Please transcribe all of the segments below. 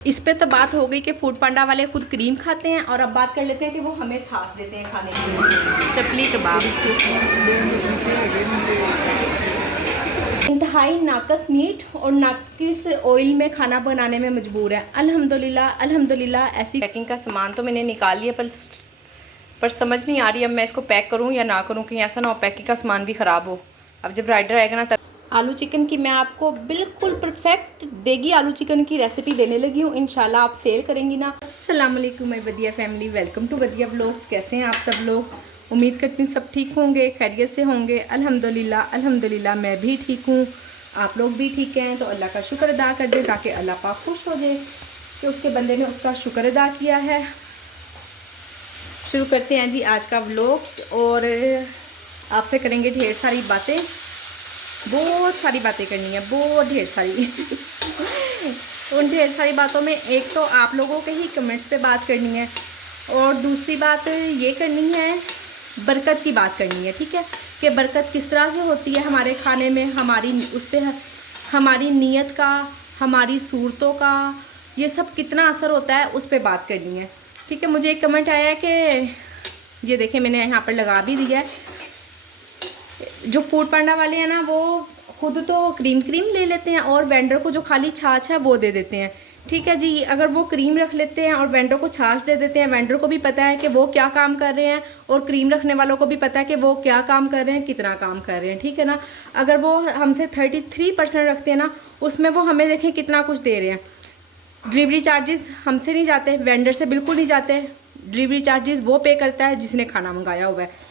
इस पे तो बात हो गई कि फूड पांडा वाले खुद क्रीम खाते हैं, और अब बात कर लेते हैं कि वो हमें छाछ देते हैं खाने के लिए। चपली कबाब, इंतहाई नाकस मीट और नाकिस ऑयल में खाना बनाने में मजबूर है। अल्हम्दुलिल्लाह अल्हम्दुलिल्लाह। ऐसी पैकिंग का सामान तो मैंने निकाल लिया, पर समझ नहीं आ रही अब मैं इसको पैक करूँ या ना करूँ, कहीं ऐसा ना हो पैकिंग का सामान भी ख़राब हो। अब जब राइडर आएगा ना तब आलू चिकन की मैं आपको बिल्कुल परफेक्ट देगी आलू चिकन की रेसिपी देने लगी हूँ। इंशाल्लाह आप सेल करेंगी ना। अस्सलाम वालेकुम मैं वदिया फैमिली, वेलकम टू वदिया व्लॉग्स। कैसे हैं आप सब लोग? उम्मीद करती हूँ सब ठीक होंगे, खैरियत से होंगे। अल्हम्दुलिल्लाह अल्हम्दुलिल्लाह मैं भी ठीक हूँ, आप लोग भी ठीक हैं। तो अल्लाह का शुक्र अदा कर दें ताकि अल्लाह पाक खुश हो जाए कि उसके बंदे ने उसका शुक्र अदा किया है। शुरू करते हैं जी आज का व्लॉग, और आपसे करेंगे ढेर सारी बातें, बहुत सारी बातें करनी है, बहुत ढेर सारी। उन ढेर सारी बातों में एक तो आप लोगों के ही कमेंट्स पे बात करनी है, और दूसरी बात ये करनी है बरकत की बात करनी है। ठीक है, कि बरकत किस तरह से होती है हमारे खाने में, हमारी उस पर हमारी नीयत का, हमारी सूरतों का, ये सब कितना असर होता है उस पर बात करनी है। ठीक है, मुझे एक कमेंट आया है कि ये देखें मैंने यहाँ पर लगा भी दिया है, जो फूड पांडा वाले हैं ना वो खुद तो क्रीम ले लेते हैं और वेंडर को जो खाली छाछ है वो दे देते हैं। ठीक है जी, अगर वो क्रीम रख लेते हैं और वेंडर को छाछ दे देते हैं, वेंडर को भी पता है कि वो क्या काम कर रहे हैं और क्रीम रखने वालों को भी पता है कि वो क्या काम कर रहे हैं, कितना काम कर रहे हैं। ठीक है ना, अगर वो हमसे 33% रखते हैं ना, उसमें वो हमें देखें कितना कुछ दे रहे हैं। डिलीवरी चार्जेस हमसे नहीं जाते, वेंडर से बिल्कुल नहीं जाते। डिलीवरी चार्जेस वो पे करता है जिसने खाना मंगाया हुआ है।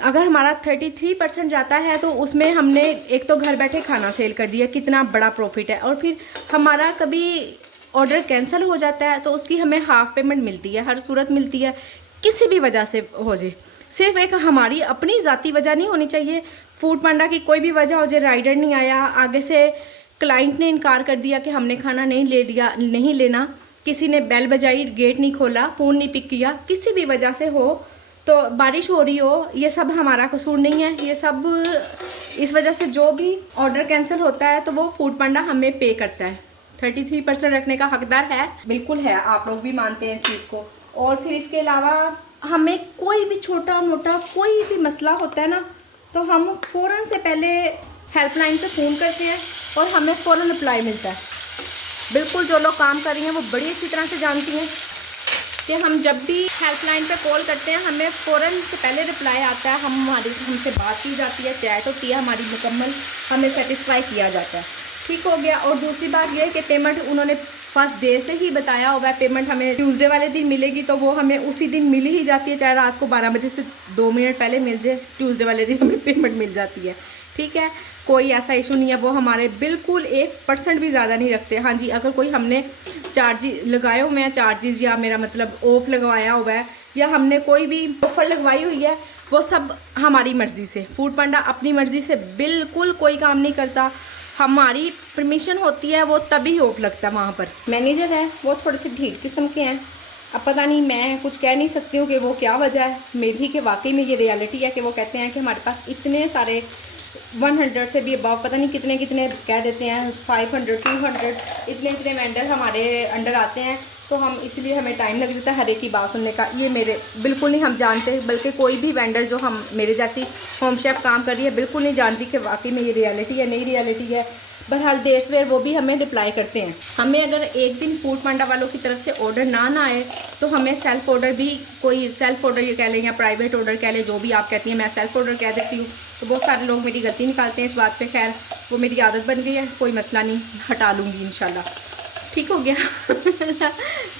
अगर हमारा 33% जाता है तो उसमें हमने एक तो घर बैठे खाना सेल कर दिया, कितना बड़ा प्रॉफिट है। और फिर हमारा कभी ऑर्डर कैंसिल हो जाता है तो उसकी हमें हाफ़ पेमेंट मिलती है, हर सूरत मिलती है, किसी भी वजह से हो जाए। सिर्फ एक हमारी अपनी ज़ाती वजह नहीं होनी चाहिए, फूड पांडा की कोई भी वजह हो जाए, राइडर नहीं आया, आगे से क्लाइंट ने इनकार कर दिया कि हमने खाना नहीं ले लिया, नहीं लेना, किसी ने बेल बजाई, गेट नहीं खोला, फ़ोन नहीं पिक किया, किसी भी वजह से हो, तो बारिश हो रही हो, ये सब हमारा कसूर नहीं है। ये सब इस वजह से जो भी ऑर्डर कैंसिल होता है तो वो फूड पांडा हमें पे करता है। 33% रखने का हकदार है, बिल्कुल है, आप लोग भी मानते हैं इस चीज़ को। और फिर इसके अलावा हमें कोई भी छोटा मोटा कोई भी मसला होता है ना, तो हम फ़ौरन से पहले हेल्पलाइन पे फ़ोन करते हैं और हमें फ़ौरन रिप्लाई मिलता है। बिल्कुल जो लोग काम कर रही हैं वो बड़ी अच्छी तरह से जानती हैं कि हम जब भी हेल्पलाइन पे कॉल करते हैं हमें फ़ौरन से पहले रिप्लाई आता है, हमसे बात की जाती है, चैट होती है हमारी मुकम्मल, हमें सेटिस्फाई किया जाता है। ठीक हो गया। और दूसरी बात यह है कि पेमेंट उन्होंने फर्स्ट डे से ही बताया हुआ है, पेमेंट हमें ट्यूसडे वाले दिन मिलेगी, तो वो हमें उसी दिन मिल ही जाती है, चाहे रात को 12 बजे से 2 मिनट पहले मिल जाए, ट्यूसडे वाले दिन हमें पेमेंट मिल जाती है। ठीक है, कोई ऐसा इशू नहीं है, वो हमारे बिल्कुल 1% भी ज़्यादा नहीं रखते। हाँ जी, अगर कोई हमने चार्जेस लगाए हुए हैं, चार्जेस या मेरा मतलब ऑफ लगवाया हुआ है, या हमने कोई भी ऑफ़र लगवाई हुई है, वो सब हमारी मर्ज़ी से, फूड पांडा अपनी मर्ज़ी से बिल्कुल कोई काम नहीं करता। हमारी परमिशन होती है वो तभी ऑफ लगता है। वहाँ पर मैनेजर है वो थोड़े से ढीठ किस्म के हैं, अब पता नहीं, मैं कुछ कह नहीं सकती हूँ कि वो क्या वजह है। मे भी कि वाकई में ये रियलिटी है कि वो कहते हैं कि हमारे पास इतने सारे 100 से भी अबाव पता नहीं कितने कितने कह देते हैं, 500 200 इतने वेंडर हमारे अंडर आते हैं, तो हम इसलिए हमें टाइम लग जाता है हर एक की बात सुनने का। ये मेरे बिल्कुल नहीं हम जानते, बल्कि कोई भी वेंडर जो हम मेरे जैसी होम शेफ काम कर रही है बिल्कुल नहीं जानती कि वाकई में ये रियलिटी है, नई रियलिटी है। बहरहाल देर सवेर वो भी हमें रिप्लाई करते हैं। हमें अगर एक दिन फूड पांडा वालों की तरफ से ऑर्डर ना आए तो हमें सेल्फ ऑर्डर भी, कोई सेल्फ ऑर्डर ये कह लें या प्राइवेट ऑर्डर कह लें, जो भी आप कहती हैं, मैं सेल्फ ऑर्डर कह देती हूँ, तो बहुत सारे लोग मेरी गलती निकालते हैं इस बात पे। खैर वो मेरी आदत बन गई है, कोई मसला नहीं, हटा लूँगी इंशाल्लाह। ठीक हो गया।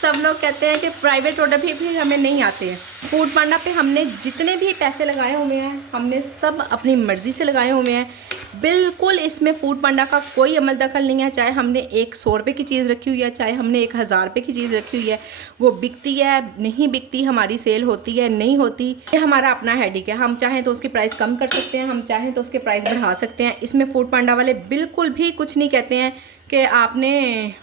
सब लोग कहते हैं कि प्राइवेट ऑर्डर भी फिर हमें नहीं आते हैं। फूड पांडा पे हमने जितने भी पैसे लगाए हुए हैं हमने सब अपनी मर्ज़ी से लगाए हुए हैं, बिल्कुल इसमें फूड पांडा का कोई अमल दखल नहीं है। चाहे हमने एक 100 रुपये की चीज़ रखी हुई है, चाहे हमने 1000 रुपये की चीज़ रखी हुई है, वो बिकती है नहीं बिकती, हमारी सेल होती है नहीं होती, ये हमारा अपना हेडेक है। हम चाहें तो उसकी प्राइस कम कर सकते हैं, हम चाहें तो उसके प्राइस बढ़ा सकते हैं। इसमें फूड पांडा वाले बिल्कुल भी कुछ नहीं कहते हैं कि आपने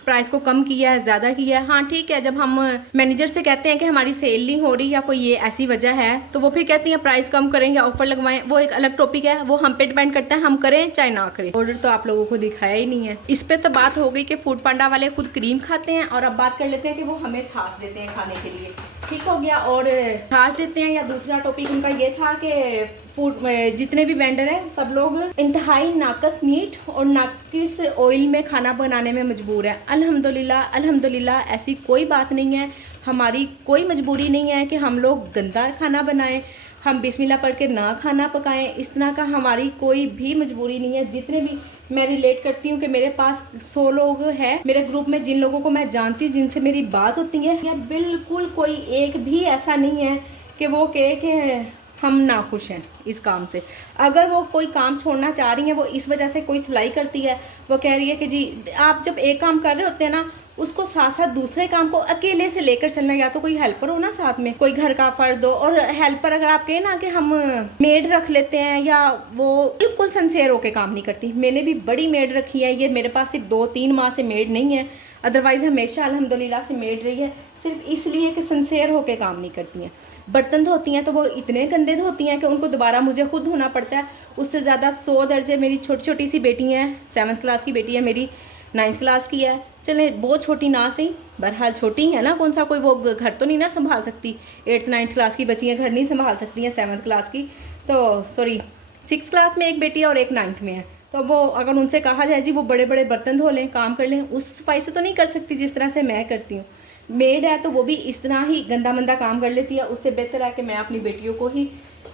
प्राइस को कम किया है, ज़्यादा किया है। हाँ ठीक है, जब हम मैनेजर से कहते हैं कि हमारी सेल नहीं हो रही या कोई ये ऐसी वजह है, तो वो फिर कहती हैं प्राइस कम करें या ऑफर लगवाएं, वो एक अलग टॉपिक है, वो हम पे डिपेंड करता है, हम करें चाहे ना करें। ऑर्डर तो आप लोगों को दिखाया ही नहीं है। इस पे तो बात हो गई कि फूड पांडा वाले खुद क्रीम खाते हैं, और अब बात कर लेते हैं कि वो हमें छाछ देते हैं खाने के लिए। ठीक हो गया, और छाछ देते हैं, या दूसरा टॉपिक उनका ये था कि फूड जितने भी वेंडर हैं सब लोग इंतहाई नाकस मीट और नाकिस ऑयल में खाना बनाने में मजबूर है। अल्हम्दुलिल्लाह अल्हम्दुलिल्लाह ऐसी कोई बात नहीं है, हमारी कोई मजबूरी नहीं है कि हम लोग गंदा खाना बनाएं, हम बिस्मिल्लाह पढ़ के ना खाना पकाएं। इस तरह का हमारी कोई भी मजबूरी नहीं है। जितने भी मैं रिलेट करती हूँ कि मेरे पास 100 लोग हैं मेरे ग्रुप में, जिन लोगों को मैं जानती हूँ, जिनसे मेरी बात होती है, या बिल्कुल कोई एक भी ऐसा नहीं है कि वो कहे कि हम ना खुश हैं इस काम से। अगर वो कोई काम छोड़ना चाह रही हैं, वो इस वजह से कोई सिलाई करती है, वो कह रही है कि जी आप जब एक काम कर रहे होते हैं ना, उसको साथ साथ दूसरे काम को अकेले से लेकर चलना, या तो कोई हेल्पर हो ना साथ में, कोई घर का फर्द हो। और हेल्पर अगर आप कहें ना कि हम मेड रख लेते हैं, या वो बिल्कुल सिंसियर होकर काम नहीं करती। मैंने भी बड़ी मेड रखी है, ये मेरे पास सिर्फ 2-3 माह से मेड नहीं है, अदरवाइज़ हमेशा अल्हम्दुलिल्लाह से मेड रही है, सिर्फ इसलिए कि सिंसियर होकर काम नहीं करती हैं। बर्तन धोती हैं तो वो इतने गंदे धोती हैं कि उनको दोबारा मुझे खुद धोना पड़ता है। उससे ज़्यादा 100 दर्जे मेरी छोटी छोटी सी बेटी हैं, 7th क्लास की बेटी है मेरी, 9th क्लास की है। चले बहुत छोटी ना सही, बहरहाल छोटी है ना, कौन सा कोई वो घर तो नहीं ना संभाल सकती। 8th 9th क्लास की बच्चियाँ घर नहीं संभाल सकती हैं 7th क्लास की, तो सॉरी 6th क्लास में एक बेटी है और एक 9th में है। तो वो अगर उनसे कहा जाए जी वो बड़े बड़े बर्तन धो लें, काम कर लें, उस सफाई से तो नहीं कर सकती जिस तरह से मैं करती हूँ। मेड है तो वो भी इस तरह ही गंदा मंदा काम कर लेती है। उससे बेहतर है कि मैं अपनी बेटियों को ही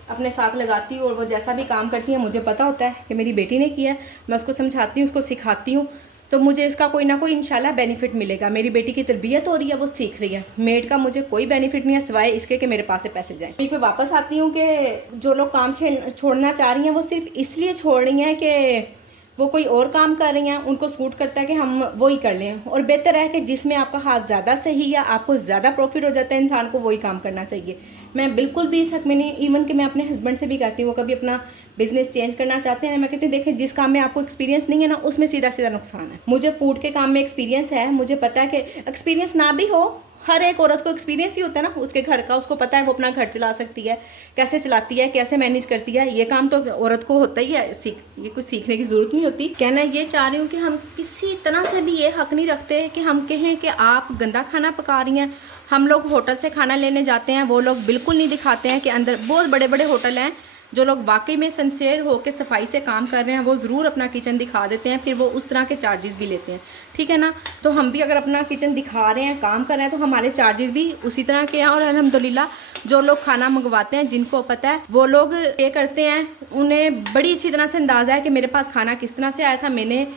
अपने साथ लगाती हूँ, और वो जैसा भी काम करती है मुझे पता होता है कि मेरी बेटी ने किया है, मैं उसको समझाती हूँ, उसको सिखाती हूँ, तो मुझे इसका कोई ना कोई इंशाल्लाह बेनिफिट मिलेगा। मेरी बेटी की तरबियत हो रही है, वो सीख रही है। मेड का मुझे कोई बेनिफिट नहीं है सिवाय इसके कि मेरे पास से पैसे जाएँ। फिर वापस आती हूँ कि जो लोग काम छोड़ना चाह रही हैं, वो सिर्फ इसलिए छोड़ रही हैं कि वो कोई और काम कर रही हैं, उनको सूट करता है कि हम वो ही कर लें। और बेहतर है कि जिसमें आपका हाथ ज़्यादा सही या आपको ज़्यादा प्रॉफिट हो जाता है, इंसान को वही काम करना चाहिए। मैं बिल्कुल भी इस हक में नहीं, इवन कि मैं अपने हस्बैंड से भी कहती हूँ, वो कभी अपना बिजनेस चेंज करना चाहते हैं, मैं कहती हूँ देखें जिस काम में आपको एक्सपीरियंस नहीं है ना, उसमें सीधा सीधा नुकसान है। मुझे फूड के काम में एक्सपीरियंस है, मुझे पता है कि एक्सपीरियंस ना भी हो, हर एक औरत को एक्सपीरियंस ही होता है ना उसके घर का, उसको पता है वो अपना घर चला सकती है, कैसे चलाती है, कैसे मैनेज करती है। ये काम तो औरत को होता ही है, ये कुछ सीखने की ज़रूरत नहीं होती। कहना ये चाह रही हूँ कि हम किसी तरह से भी ये हक नहीं रखते कि हम कहें कि आप गंदा खाना पका रही हैं। हम लोग होटल से खाना लेने जाते हैं, वो लोग बिल्कुल नहीं दिखाते हैं कि अंदर बहुत बड़े बड़े होटल हैं, जो लोग वाकई में सिंसियर होकर सफाई से काम कर रहे हैं, वो ज़रूर अपना किचन दिखा देते हैं, फिर वो उस तरह के चार्जेस भी लेते हैं। ठीक है ना, तो हम भी अगर अपना किचन दिखा रहे हैं, काम कर रहे हैं, तो हमारे चार्जेस भी उसी तरह के हैं। और अल्हम्दुलिल्लाह जो लोग खाना मंगवाते हैं, जिनको पता है वो लोग पे करते हैं, उन्हें बड़ी अच्छी तरह से अंदाज़ा है कि मेरे पास खाना किस तरह से आया था, मैंने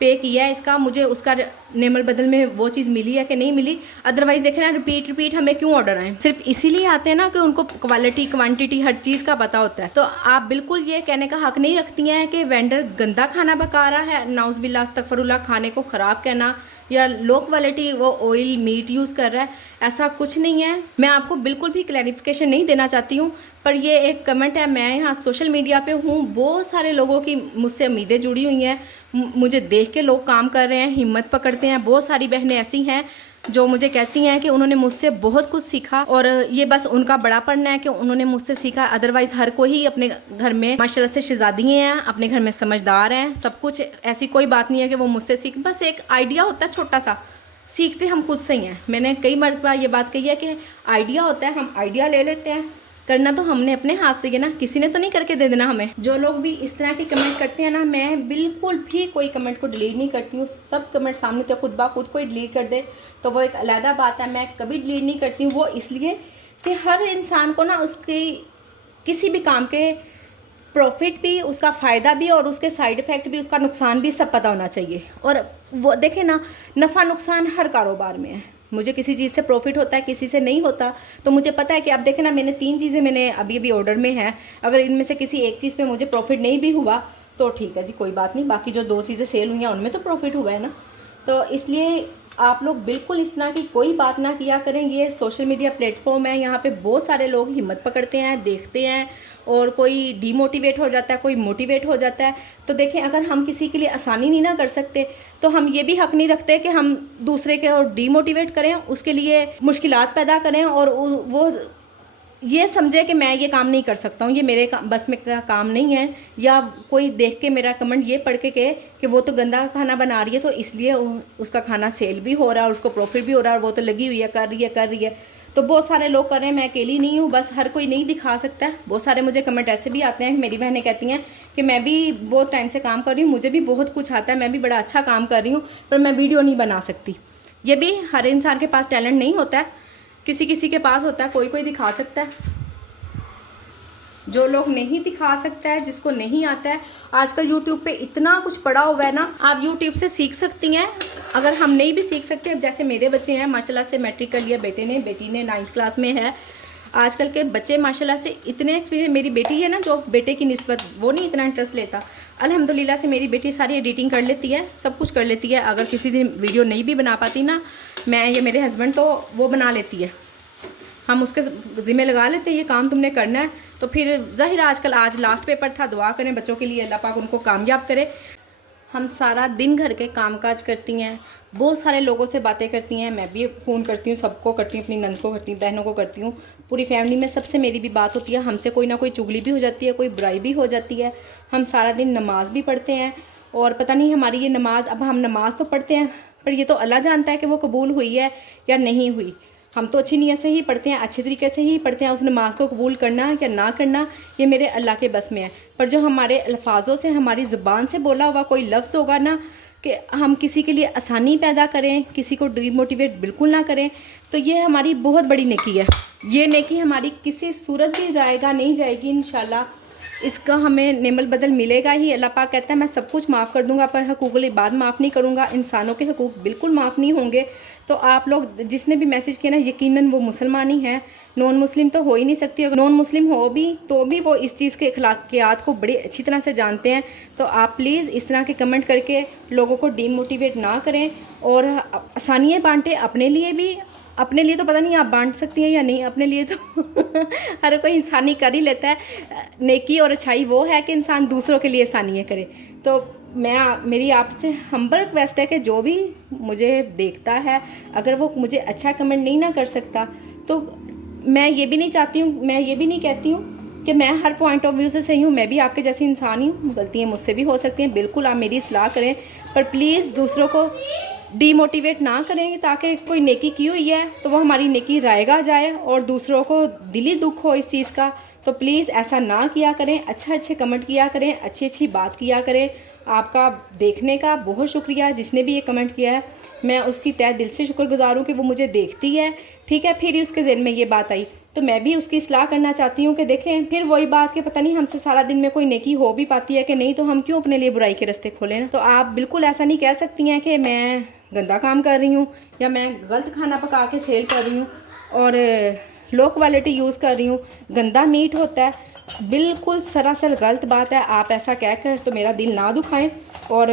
पे किया है इसका, मुझे उसका नेमल बदल में वो चीज़ मिली है कि नहीं मिली। अदरवाइज़ देख रहे हैं रिपीट हमें क्यों ऑर्डर आए, सिर्फ इसीलिए आते हैं ना कि उनको क्वालिटी क्वांटिटी हर चीज़ का पता होता है। तो आप बिल्कुल ये कहने का हक नहीं रखती हैं कि वेंडर गंदा खाना पका रहा है, नाउज़बिल्लाह अस्तगफिरुल्लाह, खाने को ख़राब कहना, या लो क्वालिटी वो ऑयल मीट यूज़ कर रहा है, ऐसा कुछ नहीं है। मैं आपको बिल्कुल भी क्लैरिफिकेशन नहीं देना चाहती हूँ, पर ये एक कमेंट है। मैं यहाँ सोशल मीडिया पे हूँ, बहुत सारे लोगों की मुझसे उम्मीदें जुड़ी हुई हैं, मुझे देख के लोग काम कर रहे हैं, हिम्मत पकड़ते हैं। बहुत सारी बहनें ऐसी हैं जो मुझे कहती हैं कि उन्होंने मुझसे बहुत कुछ सीखा, और ये बस उनका बड़ापन है कि उन्होंने मुझसे सीखा। अदरवाइज़ हर कोई अपने घर में माशाल्लाह से शहज़ादियाँ हैं, अपने घर में समझदार हैं, सब कुछ, ऐसी कोई बात नहीं है कि वो मुझसे सीख, बस एक आइडिया होता है छोटा सा, सीखते हम खुद से ही हैं। मैंने कई मरतबा ये बात कही है कि आइडिया होता है, हम आइडिया ले लेते हैं, करना तो हमने अपने हाथ से ही ना, किसी ने तो नहीं करके दे देना हमें। जो लोग भी इस तरह के कमेंट करते हैं ना, मैं बिल्कुल भी कोई कमेंट को डिलीट नहीं करती हूँ। सब कमेंट सामने तो खुद ब खुद कोई डिलीट कर दे तो वो एक अलहदा बात है, मैं कभी डिलीट नहीं करती हूँ। वो इसलिए कि हर इंसान को ना उसकी किसी भी काम के प्रॉफिट भी, उसका फ़ायदा भी, और उसके साइड इफ़ेक्ट भी, उसका नुकसान भी सब पता होना चाहिए। और वो देखें ना, नफ़ा नुकसान हर कारोबार में है। मुझे किसी चीज़ से प्रॉफिट होता है, किसी से नहीं होता, तो मुझे पता है कि अब देखें ना, मैंने 3 चीज़ें मैंने अभी ऑर्डर में है, अगर इनमें से किसी एक चीज़ पे मुझे प्रॉफिट नहीं भी हुआ तो ठीक है जी, कोई बात नहीं, बाकी जो 2 चीज़ें सेल हुई हैं उनमें तो प्रॉफिट हुआ है ना। तो इसलिए आप लोग बिल्कुल इस तरह की कोई बात ना किया करें। ये सोशल मीडिया प्लेटफॉर्म है, यहाँ पे बहुत सारे लोग हिम्मत पकड़ते हैं, देखते हैं, और कोई डीमोटिवेट हो जाता है, कोई मोटिवेट हो जाता है। तो देखें, अगर हम किसी के लिए आसानी नहीं ना कर सकते तो हम ये भी हक नहीं रखते कि हम दूसरे के और डीमोटिवेट करें, उसके लिए मुश्किलात पैदा करें और वो ये समझे कि मैं ये काम नहीं कर सकता हूँ, ये मेरे बस में का काम नहीं है, या कोई देख के मेरा कमेंट ये पढ़ के कहे कि वो तो गंदा खाना बना रही है तो इसलिए उसका खाना सेल भी हो रहा है और उसको प्रॉफिट भी हो रहा है और वो तो लगी हुई है, कर रही है। तो बहुत सारे लोग कर रहे हैं, मैं अकेली नहीं हूँ, बस हर कोई नहीं दिखा सकता है। बहुत सारे मुझे कमेंट ऐसे भी आते हैं, मेरी बहनें कहती हैं कि मैं भी बहुत टाइम से काम कर रही हूँ, मुझे भी बहुत कुछ आता है, मैं भी बड़ा अच्छा काम कर रही हूँ, पर मैं वीडियो नहीं बना सकती। ये भी हर इंसान के पास टैलेंट नहीं होता है, किसी किसी के पास होता है, कोई कोई दिखा सकता है। जो लोग नहीं दिखा सकता है, जिसको नहीं आता है, आजकल YouTube पे इतना कुछ पड़ा हुआ है ना, आप YouTube से सीख सकती हैं। अगर हम नहीं भी सीख सकते, अब जैसे मेरे बच्चे हैं, माशाल्लाह से मैट्रिक कर लिया बेटे ने, बेटी ने 9th क्लास में है। आजकल के बच्चे माशाल्लाह से इतने एक्सपीरियंस, मेरी बेटी है ना जो बेटे की निस्बत वो नहीं इतना इंटरेस्ट लेता, अल्हम्दुलिल्लाह से मेरी बेटी सारी एडिटिंग कर लेती है, सब कुछ कर लेती है। अगर किसी दिन वीडियो नहीं भी बना पाती ना, मैं या मेरे हस्बैंड, तो वो बना लेती है, हम उसके ज़िम्मे लगा लेते हैं ये काम तुमने करना है। तो फिर ज़ाहिर आजकल आज लास्ट पेपर था, दुआ करें बच्चों के लिए, अल्लाह पाक उनको कामयाब करे। हम सारा दिन घर के कामकाज करती हैं, बहुत सारे लोगों से बातें करती हैं, मैं भी फ़ोन करती हूँ, सबको करती हूँ, अपनी नंद को करती हूँ, बहनों को करती हूँ, पूरी फैमिली में सबसे मेरी भी बात होती है। हमसे कोई ना कोई चुगली भी हो जाती है, कोई बुराई भी हो जाती है। हम सारा दिन नमाज़ भी पढ़ते हैं, और पता नहीं हमारी ये नमाज़, अब हम नमाज़ तो पढ़ते हैं पर ये तो अल्लाह जानता है कि वो कबूल हुई है या नहीं हुई। हम तो अच्छी नीयत से ही पढ़ते हैं, अच्छे तरीके से ही पढ़ते हैं, उस नमाज को कबूल करना या ना करना ये मेरे अल्लाह के बस में है। पर जो हमारे अल्फाजों से, हमारी ज़ुबान से बोला हुआ कोई लफ्ज़ होगा ना, कि हम किसी के लिए आसानी पैदा करें, किसी को डिमोटिवेट बिल्कुल ना करें, तो ये हमारी बहुत बड़ी नेकी है। ये नेकी हमारी किसी सूरत भी जाएगा नहीं जाएगी इंशाल्लाह, इसका हमें नेमल बदल मिलेगा ही। अल्लाह पाक कहता है मैं सब कुछ माफ़ कर दूंगा पर हकूक़ुल इबाद माफ़ नहीं करूंगा, इंसानों के हकूक़ बिल्कुल माफ़ नहीं होंगे। तो आप लोग जिसने भी मैसेज किया ना, यकीनन वो मुसलमान ही है, नॉन मुस्लिम तो हो ही नहीं सकती। अगर नॉन मुस्लिम हो भी तो भी वो इस चीज़ के अखलाकियात को बड़ी अच्छी तरह से जानते हैं। तो आप प्लीज़ इस तरह के कमेंट करके लोगों को डीमोटिवेट ना करें और आसानियाँ बांटें अपने लिए भी। अपने लिए तो पता नहीं आप बांट सकती हैं या नहीं, अपने लिए तो हर कोई इंसानी कर ही लेता है। नेकी और अच्छाई वो है कि इंसान दूसरों के लिए आसानियाँ करे। तो मेरी आपसे हम्बल रिक्वेस्ट है कि जो भी मुझे देखता है, अगर वो मुझे अच्छा कमेंट नहीं ना कर सकता, तो मैं ये भी नहीं चाहती हूँ, मैं ये भी नहीं कहती हूँ कि मैं हर पॉइंट ऑफ व्यू से सही हूँ। मैं भी आपके जैसी इंसान ही हूँ, गलतियाँ मुझसे भी हो सकती हैं, बिल्कुल आप मेरी सलाह करें, पर प्लीज़ दूसरों को डीमोटिवेट ना करें, ताकि कोई नेकी की हुई है तो वो हमारी नेकी रायगा जाए और दूसरों को दिली दुख हो इस चीज़ का। तो प्लीज़ ऐसा ना किया करें, अच्छे कमेंट किया करें, अच्छी बात किया करें। आपका देखने का बहुत शुक्रिया, जिसने भी ये कमेंट किया है मैं उसकी तहे दिल से शुक्रगुजार हूँ कि वो मुझे देखती है, ठीक है। फिर ही उसके ज़हन में ये बात आई तो मैं भी उसकी सलाह करना चाहती हूँ कि देखें, फिर वही बात कि पता नहीं हमसे सारा दिन में कोई नेकी हो भी पाती है कि नहीं, तो हम क्यों अपने लिए बुराई के रास्ते खोलें ना। तो आप बिल्कुल ऐसा नहीं कह सकती हैं कि मैं गंदा काम कर रही हूँ या मैं गलत खाना पका के सेल कर रही हूँ और लो क्वालिटी यूज़ कर रही हूँ, गंदा मीट होता है, बिल्कुल सरासर गलत बात है। आप ऐसा कहकर तो मेरा दिल ना दुखाएं। और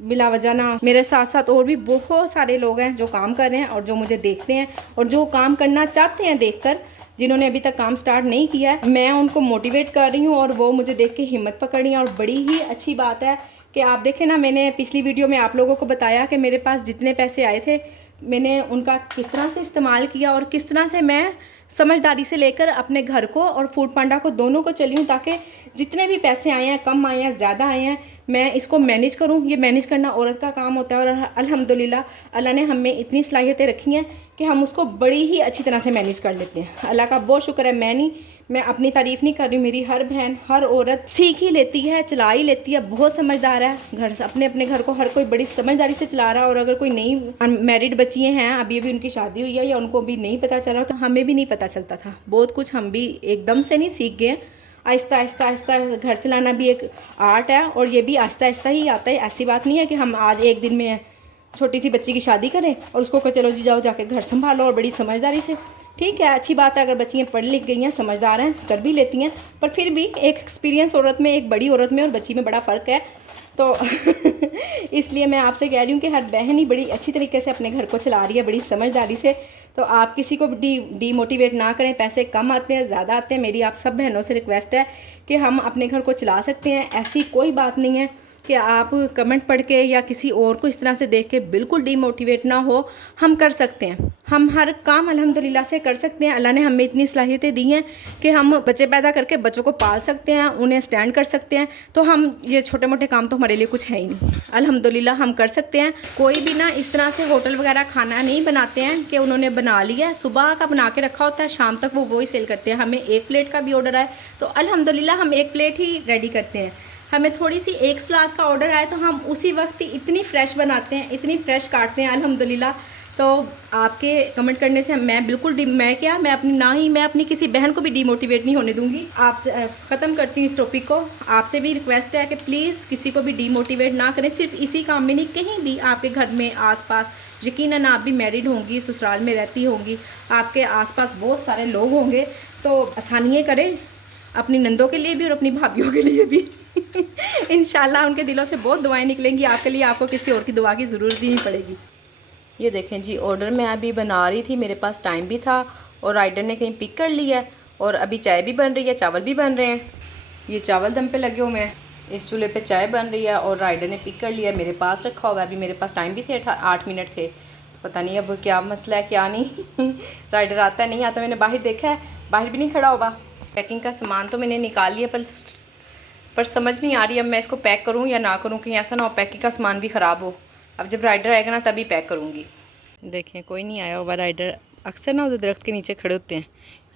बिला वजह ना, मेरे साथ साथ और भी बहुत सारे लोग हैं जो काम कर रहे हैं और जो मुझे देखते हैं और जो काम करना चाहते हैं देखकर, जिन्होंने अभी तक काम स्टार्ट नहीं किया है, मैं उनको मोटिवेट कर रही हूँ और वो मुझे देख के हिम्मत पकड़ रही हैं। और बड़ी ही अच्छी बात है कि आप देखें ना, मैंने पिछली वीडियो में आप लोगों को बताया कि मेरे पास जितने पैसे आए थे मैंने उनका किस तरह से इस्तेमाल किया और किस तरह से मैं समझदारी से लेकर अपने घर को और फूड पांडा को दोनों को चली हूँ, ताकि जितने भी पैसे आए हैं, कम आए हैं, ज़्यादा आए हैं, मैं इसको मैनेज करूँ। ये मैनेज करना औरत का काम होता है और अल्हम्दुलिल्लाह अल्लाह ने हमें इतनी सलाहियतें रखी हैं कि हम उसको बड़ी ही अच्छी तरह से मैनेज कर लेते हैं। अल्लाह का बहुत शुक्र है। मैं अपनी तारीफ़ नहीं कर रही, मेरी हर बहन, हर औरत सीख ही लेती है, चला ही लेती है, बहुत समझदार है। घर से अपने घर को हर कोई बड़ी समझदारी से चला रहा है। और अगर कोई नई अनमैरिड बच्चियाँ हैं, अभी उनकी शादी हुई है या उनको भी नहीं पता चला, तो हमें भी नहीं पता चलता था बहुत कुछ, हम भी एकदम से नहीं सीख गए। आहिस्ता आहिस्ता घर चलाना भी एक आर्ट है और ये भी आहिस्ता आहिस्ता ही आता है। ऐसी बात नहीं है कि हम आज एक दिन में छोटी सी बच्ची की शादी करें और उसको कहो चलो जी जाओ जाके घर संभालो और बड़ी समझदारी से। ठीक है, अच्छी बात है अगर बच्चियाँ पढ़ लिख गई हैं, समझदार हैं, कर भी लेती हैं, पर फिर भी एक एक्सपीरियंस औरत में, एक बड़ी औरत में और बच्ची में बड़ा फ़र्क है। तो इसलिए मैं आपसे कह रही हूँ कि हर बहन ही बड़ी अच्छी तरीके से अपने घर को चला रही है, बड़ी समझदारी से। तो आप किसी को डीमोटिवेट ना करें। पैसे कम आते हैं ज़्यादा आते हैं, मेरी आप सब बहनों से रिक्वेस्ट है कि हम अपने घर को चला सकते हैं। ऐसी कोई बात नहीं है कि आप कमेंट पढ़ के या किसी और को इस तरह से देख के बिल्कुल डीमोटिवेट ना हो। हम कर सकते हैं, हम हर काम अल्हम्दुलिल्लाह से कर सकते हैं। अल्लाह ने हमें इतनी सलाहियतें दी हैं कि हम बच्चे पैदा करके बच्चों को पाल सकते हैं, उन्हें स्टैंड कर सकते हैं। तो हम ये छोटे मोटे काम तो हमारे लिए कुछ है ही नहीं, अल्हम्दुलिल्लाह हम कर सकते हैं। कोई भी ना इस तरह से होटल वगैरह खाना नहीं बनाते हैं कि उन्होंने बना लिया है, सुबह का बना के रखा होता है, शाम तक वो वही सेल करते हैं। हमें एक प्लेट का भी ऑर्डर आए तो अल्हम्दुलिल्लाह हम एक प्लेट ही रेडी करते हैं। हमें थोड़ी सी एक सलाद का ऑर्डर आए तो हम उसी वक्त ही इतनी फ़्रेश बनाते हैं, इतनी फ़्रेश काटते हैं अल्हम्दुलिल्लाह। तो आपके कमेंट करने से मैं बिल्कुल मैं अपनी किसी बहन को भी डीमोटिवेट नहीं होने दूंगी। आपसे ख़त्म करती हूँ इस टॉपिक को। आपसे भी रिक्वेस्ट है कि प्लीज़ किसी को भी डीमोटिवेट ना करें, सिर्फ इसी काम में नहीं, कहीं भी आपके घर में आसपास, यकीनन आप भी मैरिड होंगी, ससुराल में रहती होंगी, आपके आसपास बहुत सारे लोग होंगे, तो आसानियाँ करें अपनी नंदों के लिए भी और अपनी भाभीयों के लिए भी। इंशाल्लाह उनके दिलों से बहुत दुआएं निकलेंगी आपके लिए, आपको किसी और की दुआ की ज़रूरत ही नहीं पड़ेगी। ये देखें जी, ऑर्डर मैं अभी बना रही थी, मेरे पास टाइम भी था और राइडर ने कहीं पिक कर लिया है। और अभी चाय भी बन रही है, चावल भी बन रहे हैं। ये चावल दम पे लगे हुए हैं, इस चूल्हे पे चाय बन रही है और राइडर ने पिक कर लिया है, मेरे पास रखा हुआ है। अभी मेरे पास टाइम भी थे, 8 मिनट थे। पता नहीं अब क्या मसला है क्या नहीं। राइडर आता है नहीं आता, मैंने बाहर देखा है, बाहर भी नहीं खड़ा होगा। पैकिंग का सामान तो मैंने निकाल लिया, पर समझ नहीं आ रही अब मैं इसको पैक करूं या ना करूं, कहीं ऐसा ना हो पैकिंग का सामान भी ख़राब हो। अब जब राइडर आएगा ना तभी पैक करूंगी। देखें कोई नहीं आया होगा राइडर, अक्सर ना उधर दरख्त के नीचे खड़े होते हैं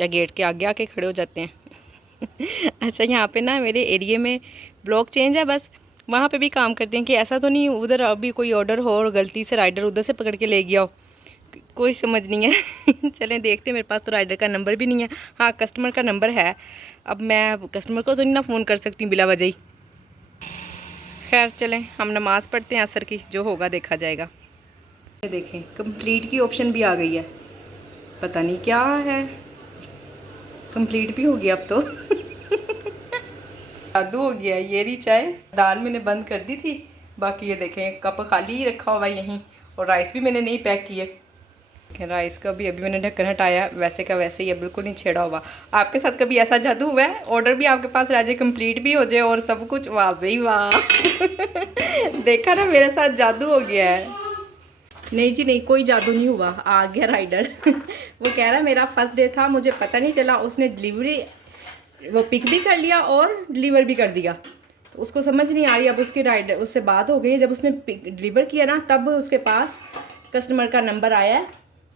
या गेट के आगे आके खड़े हो जाते हैं। अच्छा, यहाँ पे ना मेरे एरिए में ब्लॉक चेंज है, बस वहाँ पे भी काम करते हैं कि ऐसा तो नहीं उधर अभी कोई ऑर्डर हो और गलती से राइडर उधर से पकड़ के ले गया हो, कोई समझ नहीं है। चलें देखते हैं, मेरे पास तो राइडर का नंबर भी नहीं है। हाँ, कस्टमर का नंबर है, अब मैं कस्टमर को तो नहीं ना फ़ोन कर सकती बिला वजह ही। खैर चलें, हम नमाज़ पढ़ते हैं असर की, जो होगा देखा जाएगा। ये देखें कंप्लीट की ऑप्शन भी आ गई है, पता नहीं क्या है, कंप्लीट भी हो गया अब तो। जादू हो गया। ये रही चाय, दाल मैंने बंद कर दी थी, बाकी ये देखें कप खाली ही रखा हुआ यहीं, और राइस भी मैंने नहीं पैक किए। राइस का भी अभी मैंने ढक्कन हटाया, वैसे का वैसे ही है, बिल्कुल नहीं छेड़ा हुआ। आपके साथ कभी ऐसा जादू हुआ है, ऑर्डर भी आपके पास रह जाए, कंप्लीट भी हो जाए और सब कुछ? वाह भाई वाह। देखा ना, मेरे साथ जादू हो गया है। नहीं जी नहीं, कोई जादू नहीं हुआ, आ गया राइडर। वो कह रहा मेरा फर्स्ट डे था, मुझे पता नहीं चला, उसने डिलीवरी वो पिक भी कर लिया और डिलीवर भी कर दिया। तो उसको समझ नहीं आ रही, अब उसकी राइडर उससे बात हो गई, जब उसने डिलीवर किया ना तब उसके पास कस्टमर का नंबर आया है,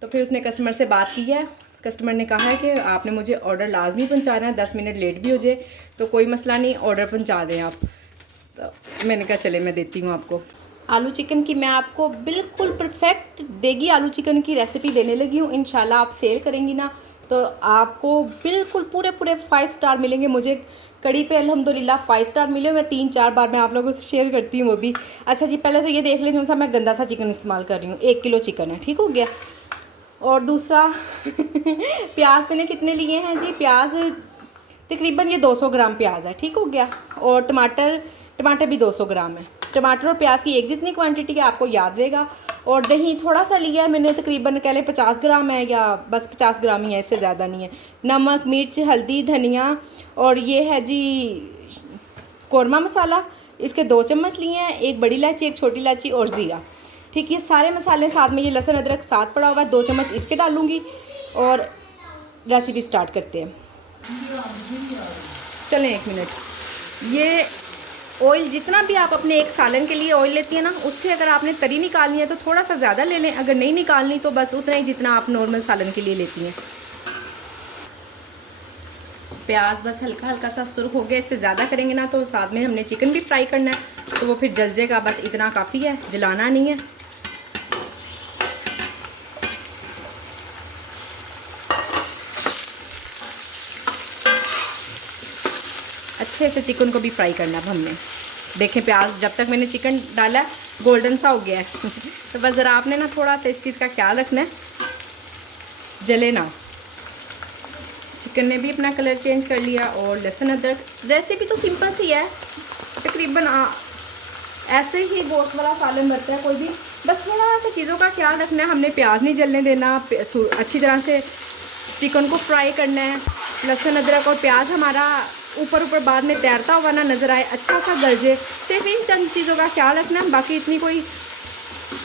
तो फिर उसने कस्टमर से बात की है। कस्टमर ने कहा है कि आपने मुझे ऑर्डर लाजमी पहुंचाना है, 10 मिनट लेट भी हो जाए तो कोई मसला नहीं, ऑर्डर पहुंचा दें आप। तो मैंने कहा चले मैं देती हूँ आपको। आलू चिकन की मैं आपको बिल्कुल परफेक्ट देगी आलू चिकन की रेसिपी देने लगी हूँ। इंशाल्लाह आप सेल करेंगी ना तो आपको बिल्कुल पूरे 5 स्टार मिलेंगे। मुझे कड़ी पे अल्हम्दुलिल्लाह 5 स्टार मिले, मैं 3-4 बार मैं आप लोगों से शेयर करती हूँ वो भी। अच्छा जी, पहले तो ये देख लें जो सा मैं गंदा सा चिकन इस्तेमाल कर रही हूँ, 1 किलो चिकन है, ठीक हो गया। और दूसरा प्याज मैंने कितने लिए हैं जी, प्याज तकरीबन ये 200 ग्राम प्याज है, ठीक हो गया। और टमाटर भी 200 ग्राम है। टमाटर और प्याज की एक जितनी क्वांटिटी है आपको याद रहेगा। और दही थोड़ा सा लिया है मैंने, तकरीबन कह लें 50 ग्राम है या बस 50 ग्राम ही है, इससे ज़्यादा नहीं है। नमक, मिर्च, हल्दी, धनिया, और ये है जी कौरमा मसाला, इसके 2 चम्मच लिए हैं, 1 बड़ी इलायची, 1 छोटी इलायची और ज़ीरा, ठीक। ये सारे मसाले साथ में, ये लहसुन अदरक साथ पड़ा हुआ है, 2 चम्मच इसके डालूँगी। और रेसिपी स्टार्ट करते हैं। चलें 1 मिनट। ये ऑयल जितना भी आप अपने एक सालन के लिए ऑयल लेती हैं ना, उससे अगर आपने तरी निकालनी है तो थोड़ा सा ज़्यादा ले लें, अगर नहीं निकालनी तो बस उतना ही जितना आप नॉर्मल सालन के लिए लेती हैं। प्याज बस हल्का हल्का सा सुर्ख हो गया, इससे ज़्यादा करेंगे ना तो साथ में हमने चिकन भी फ्राई करना है तो वो फिर जल जाएगा, बस इतना काफ़ी है, जलाना नहीं है। अच्छे से चिकन को भी फ्राई करना है हमने। देखें प्याज जब तक मैंने चिकन डाला है गोल्डन सा हो गया है। तो बस ज़रा आपने ना थोड़ा सा इस चीज़ का ख्याल रखना है, जले ना। चिकन ने भी अपना कलर चेंज कर लिया। और लहसुन अदरक, रेसिपी तो सिंपल सी है, तकरीबन ऐसे ही गोश्त वाला सालन बनता है कोई भी। बस थोड़ा सा चीज़ों का ख्याल रखना है, हमने प्याज नहीं जलने देना, अच्छी तरह से चिकन को फ्राई करना है। लहसुन अदरक और प्याज हमारा ऊपर बाद में तैरता हुआ ना नज़र आए, अच्छा सा गलजे। सिर्फ इन चंद चीज़ों का ख्याल रखना है, बाकी इतनी कोई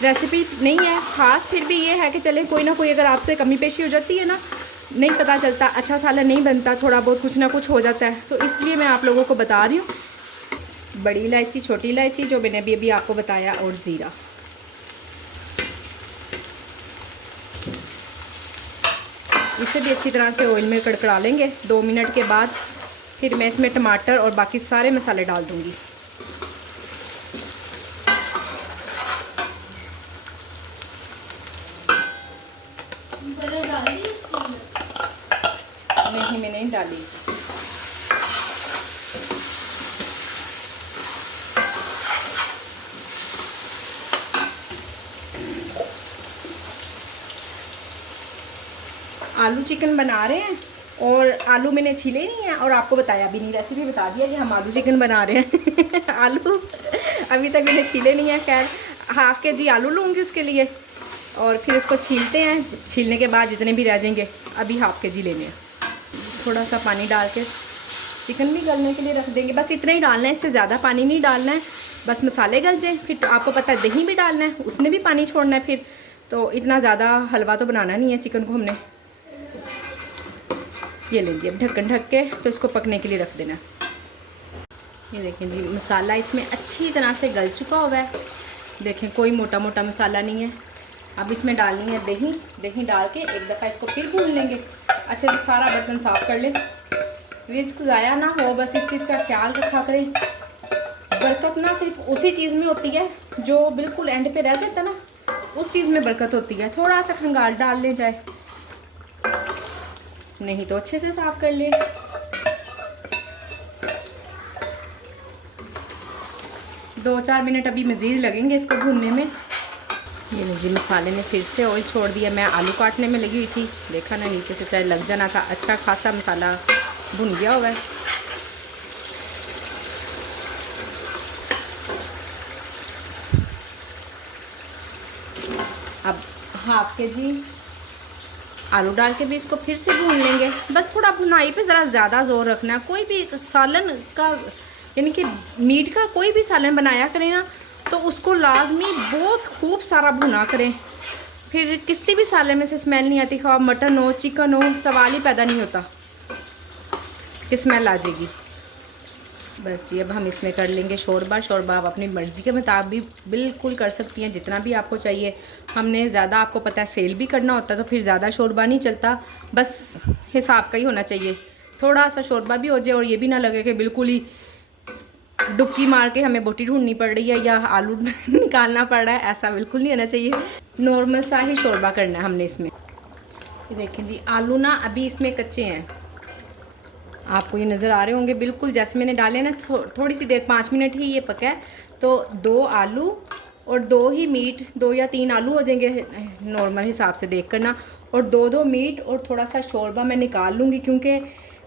रेसिपी नहीं है ख़ास। फिर भी ये है कि चले कोई ना कोई अगर आपसे कमी पेशी हो जाती है ना, नहीं पता चलता, अच्छा सालन नहीं बनता, थोड़ा बहुत कुछ ना कुछ हो जाता है, तो इसलिए मैं आप लोगों को बता रही हूँ। बड़ी इलायची, छोटी इलायची जो मैंने अभी आपको बताया, और ज़ीरा। इसे भी अच्छी तरह से ऑयल में कड़कड़ा लेंगे। 2 मिनट के बाद फिर मैं इसमें टमाटर और बाकी सारे मसाले डाल दूँगी। नहीं, मैंने नहीं डाली। आलू चिकन बना रहे हैं और आलू मैंने छीले नहीं है और आपको बताया भी नहीं, रेसिपी बता दिया कि हम आलू चिकन बना रहे हैं। आलू अभी तक मैंने छीले नहीं है। खैर ½ kg आलू लूँगी उसके लिए और फिर उसको छीलते हैं। छीलने के बाद जितने भी रह जाएंगे, अभी ½ kg लेने हैं। थोड़ा सा पानी डाल के चिकन भी गलने के लिए रख देंगे। बस इतना ही डालना है, इससे ज़्यादा पानी नहीं डालना है, बस मसाले गल जाएँ। फिर आपको पता है दही भी डालना है, उसने भी पानी छोड़ना है फिर, तो इतना ज़्यादा हलवा तो बनाना नहीं है चिकन को हमने। ये लीजिए, अब ढक्कन ढक के तो इसको पकने के लिए रख देना। ये देखें जी, मसाला इसमें अच्छी तरह से गल चुका हुआ है। देखें कोई मोटा मोटा मसाला नहीं है। अब इसमें डालनी है दही। दही डाल के एक दफ़ा इसको फिर भून लेंगे अच्छे से, सारा बर्तन साफ़ कर लें। रिस्क ज़ाया ना हो, बस इस चीज़ का ख्याल रखा करें। बरकत ना सिर्फ उसी चीज़ में होती है जो बिल्कुल एंड पे रह जाता है ना, उस चीज़ में बरकत होती है। थोड़ा सा खंगाल डाल ले जाए, नहीं तो अच्छे से साफ़ कर ले। 2-4 मिनट अभी मज़ीद लगेंगे इसको भूनने में। ये लीजिए, मसाले ने फिर से ऑयल छोड़ दिया। मैं आलू काटने में लगी हुई थी, देखा ना नीचे से चाहे लग जाना था। अच्छा खासा मसाला भुन गया हुआ है। अब ½ kg आलू डाल के भी इसको फिर से भून लेंगे। बस थोड़ा भुनाई पे ज़रा ज़्यादा ज़ोर रखना है। कोई भी सालन का, यानी कि मीट का कोई भी सालन बनाया करें ना, तो उसको लाजमी बहुत खूब सारा भुना करें। फिर किसी भी सालन में से स्मेल नहीं आती, खा मटन हो चिकन हो, सवाल ही पैदा नहीं होता कि स्मेल आ जाएगी। बस जी, अब हम इसमें कर लेंगे शोरबा। शोरबा आप अपनी मर्ज़ी के मुताबिक बिल्कुल कर सकती हैं, जितना भी आपको चाहिए। हमने ज़्यादा, आपको पता है सेल भी करना होता है तो फिर ज़्यादा शोरबा नहीं चलता, बस हिसाब का ही होना चाहिए। थोड़ा सा शोरबा भी हो जाए और ये भी ना लगे कि बिल्कुल ही डुबकी मार के हमें बोटी ढूंढनी पड़ रही है या आलू निकालना पड़ रहा है, ऐसा बिल्कुल नहीं होना चाहिए। नॉर्मल सा ही शोरबा करना है हमने इसमें। ये देखें जी, आलू ना अभी इसमें कच्चे हैं, आपको ये नज़र आ रहे होंगे बिल्कुल। जैसे मैंने डाले ना, थोड़ी सी देर, 5 मिनट ही ये पका है, तो 2 आलू और 2 ही मीट, 2 या 3 आलू हो जाएंगे नॉर्मल हिसाब से देख कर ना, और 2 मीट और थोड़ा सा शोरबा मैं निकाल लूँगी, क्योंकि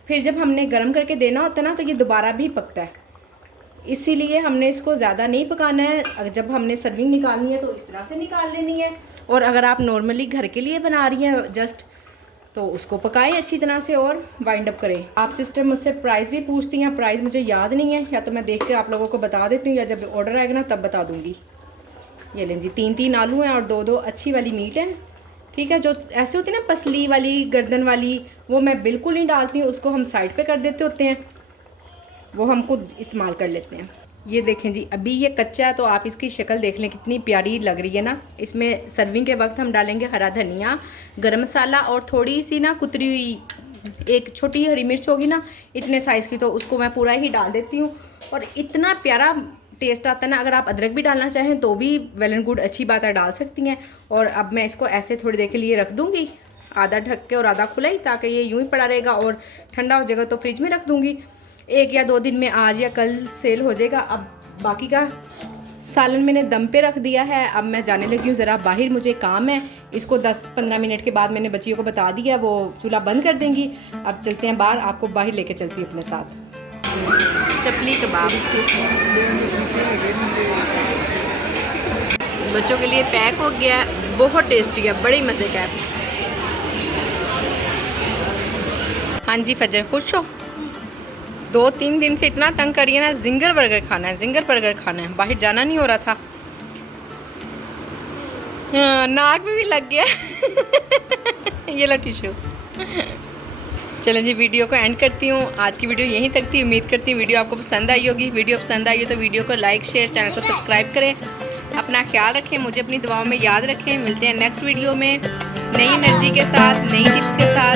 फिर जब हमने गर्म करके देना होता है ना तो ये दोबारा भी पकता है, इसीलिए हमने इसको ज़्यादा नहीं पकाना है। जब हमने सर्विंग निकालनी है तो इस तरह से निकाल लेनी है, और अगर आप नॉर्मली घर के लिए बना रही हैं जस्ट, तो उसको पकाएं अच्छी तरह से और वाइंड अप करें। आप सिस्टर मुझसे प्राइस भी पूछती हैं, प्राइस मुझे याद नहीं है, या तो मैं देख के आप लोगों को बता देती हूँ, या जब ऑर्डर आएगा ना तब बता दूँगी। ये लें जी, 3-3 आलू हैं और 2-2 अच्छी वाली मीट है, ठीक है। जो ऐसे होती है ना पसली वाली, गर्दन वाली, वो मैं बिल्कुल नहीं डालती हूँ, उसको हम साइड पे कर देते होते हैं, वो हम खुद इस्तेमाल कर लेते हैं। ये देखें जी, अभी ये कच्चा है तो आप इसकी शक्ल देख लें कितनी प्यारी लग रही है ना। इसमें सर्विंग के वक्त हम डालेंगे हरा धनिया, गरम मसाला और थोड़ी सी ना कुतरी हुई एक छोटी हरी मिर्च होगी ना, इतने साइज़ की, तो उसको मैं पूरा ही डाल देती हूँ और इतना प्यारा टेस्ट आता है ना। अगर आप अदरक भी डालना चाहें तो भी वेल एंड गुड, अच्छी बात है, डाल सकती हैं। और अब मैं इसको ऐसे थोड़ी देर के लिए रख दूँगी, आधा ढक के और आधा खुला ही, ताकि ये यूँ ही पड़ा रहेगा, और ठंडा हो जाएगा तो फ्रिज में रख दूँगी। 1 या 2 दिन में, आज या कल सेल हो जाएगा। अब बाकी का सालन मैंने दम पे रख दिया है। अब मैं जाने लगी हूँ ज़रा बाहर, मुझे काम है। इसको 10-15 मिनट के बाद मैंने बच्चियों को बता दिया, वो चूल्हा बंद कर देंगी। अब चलते हैं बाहर, आपको बाहर लेके चलती हूँ अपने साथ। चपली कबाब बच्चों के लिए पैक हो गया है, बहुत टेस्टी है, बड़े मज़े का है। हाँ जी फजर, खुश हो? 2-3 दिन से इतना तंग करिए ना, जिंगर बर्गर खाना है, जिंगर बर्गर खाना है, बाहर जाना नहीं हो रहा था। हाँ, नाक में भी लग गया ये लो टिश्यू। चलें जी, वीडियो को एंड करती हूँ। आज की वीडियो यहीं तक थी। उम्मीद करती हूँ वीडियो आपको पसंद आई होगी। वीडियो पसंद आई हो तो वीडियो को लाइक शेयर, चैनल को सब्सक्राइब करें। अपना ख्याल रखें, मुझे अपनी दुआओं में याद रखें। मिलते हैं नेक्स्ट वीडियो में नई एनर्जी के साथ, नई टिप्स के साथ।